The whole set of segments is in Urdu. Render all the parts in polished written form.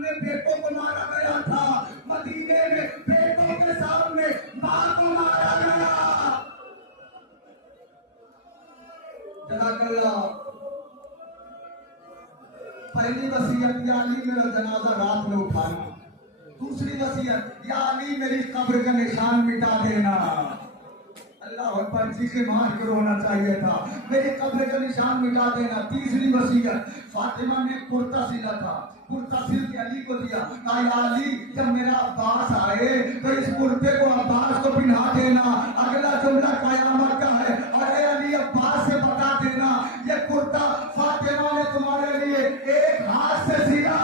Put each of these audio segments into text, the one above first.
سامنے بیٹوں کو مارا گیا تھا، مدینے میں بیٹوں کے سامنے ماں کو مارا گیا. جزاک اللہ. پہلی وصیت یا علی میرا جنازہ رات میں اٹھانا. دوسری وصیت یا علی میری قبر کا نشان مٹا دینا. اللہ اکبر، جی کے مار کے رونا چاہیے تھا. میری قبر کا نشان مٹا دینا. تیسری وصیت، فاطمہ نے کرتا سلا تھا، کرتا سل کے علی کو دیا. کہا یا علی جب میرا عباس آئے تو اس کرتے کو عباس کو پہنا دینا. اگلا جملہ قیامت کا ہے. ارے علی عباس سے بتا دینا یہ کرتا فاطمہ نے تمہارے لیے ایک ہاتھ سے سیا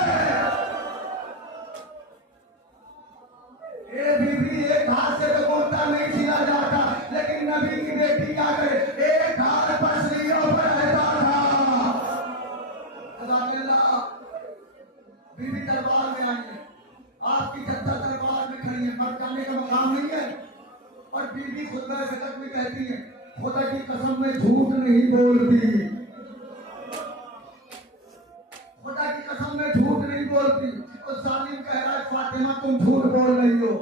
ہے. اے بی بی، ایک ہاتھ سے تو کرتا نہیں سلا جاتا، لیکن نبی کی بیٹی کیا کرے، ایک ہاتھ پسلیوں پر رہتا تھا. جزاک اللہ. بی بی دربار میں آئی ہے، آپ کی جدہ دربار میں کھڑی ہے، مر جانے کا مقام نہیں ہے. اور بی بی خطبہ صدق میں کہتی ہے خدا کی قسم میں جھوٹ نہیں بولتی، خدا کی قسم میں جھوٹ نہیں بولتی. تو ظالم کہہ رہا ہے فاطمہ تم جھوٹ بول رہی ہو.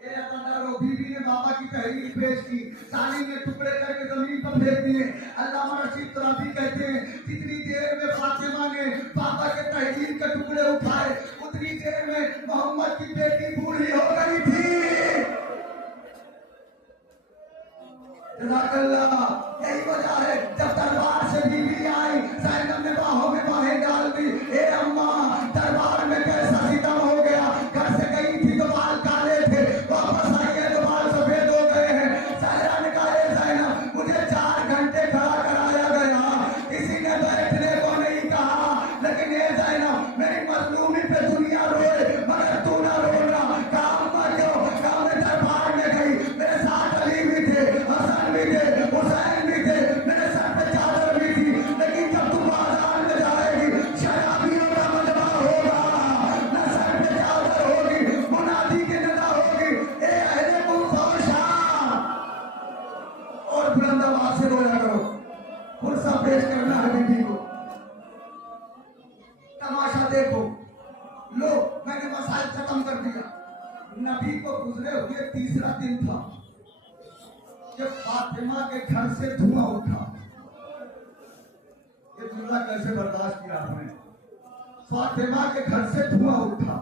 اے عطادارو، بی بی نے بابا کی تحریر پیش کی، ظالم نے ٹکڑے کر کے زمین پر پھینک دیے. علامہ رشید ترابی کہتے ہیں جتنی دیر میں فاطمہ نے بابا کے تحریر کے ٹکڑے اٹھائے اتنی دیر میں محمد کی بیٹی بوڑھی ہو گئی تھی. جزاک اللہ. یہی وجہ ہے جب دربار سے بی بی آئی، زینب نے باہوں میں باہیں ڈال دی. اے اماں، دربار میں کیسا ستم ہو گیا، گھر سے گئی تھی تو بال کالے تھے، واپس آئی ہے تو بال سفید ہو گئے ہیں. زہرا نے کہا اے زینب مجھے 4 گھنٹے کھڑا کرایا گیا، کسی نے بیٹھنے کو نہیں کہا، لیکن اے زینب میری مظلومی پہ دنیا روئے مگر تو نہ رونا. کام پر کیوں؟ کام میں دربار میں گئی، میرے ساتھ علی بھی تھے، حسن بھی تھے، حسین بھی تھے، میرے سر پہ چادر بھی تھی. لیکن جب تو بازار میں جائے گی شرابیوں کا مجمع ہوگا، نہ سر پہ چادر ہوگی، منادی کی ندا ہوگی اے اہل کوفہ و شام. اور بلند آواز سے رویا کرو. خرسہ پیش کرنا ہے بیٹی کو. تماشا دیکھو. لو میں نے مسائل ختم کر دیا. نبی کو گزرے ہوئے تیسرا دن تھا کہ فاطمہ کے گھر سے دھواں اٹھا. یہ جملہ کیسے برداشت کیا آپ نے؟ فاطمہ کے گھر سے دھواں اٹھا.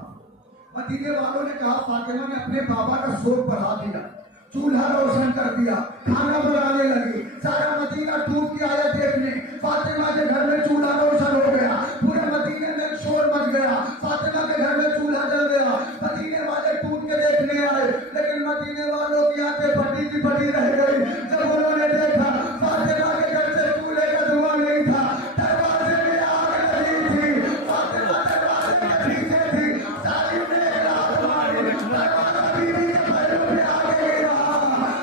مدینے والوں نے کہا فاطمہ نے اپنے بابا کا شوق بڑھا دیا، چولہا روشن کر دیا، کھانا بنانے لگی. سارا مدینہ ٹوٹ کے آیا دیکھنے. فاطمہ کے گھر میں چولہا روشن ہو گیا، پورے مدینے میں شور مچ گیا. فاطمہ کے گھر میں چولہا جل گیا. مدینے والے ٹوٹ کے دیکھنے آئے، لیکن مدینے والوں کی آنکھیں پھٹی کی پھٹی رہ گئی جب انہوں نے دیکھا فاطمہ کے گھر سے چولہے کا دھواں نہیں تھا، دروازے میں آگ لگی تھی. فاطمہ دروازے کے پیچھے تھی. ظالم نے ایک لات ماری، دروازہ بیوی کے پیروں میں آ گیا.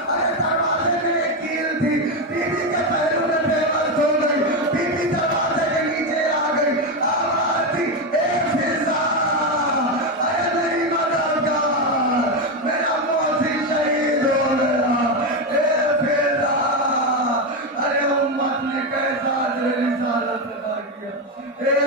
ارے دروازے میں ایک کیل تھی، بیوی کے پیروں میں بے بس ہو گئی. بیوی دروازے کے نیچے آ گئی. آواز تھی اے فضا، ارے نہیں مددگار، میرا موزی شہید ہو گیا. اے فضا، ارے امت نے کیسا رسالت ادا کیا. اے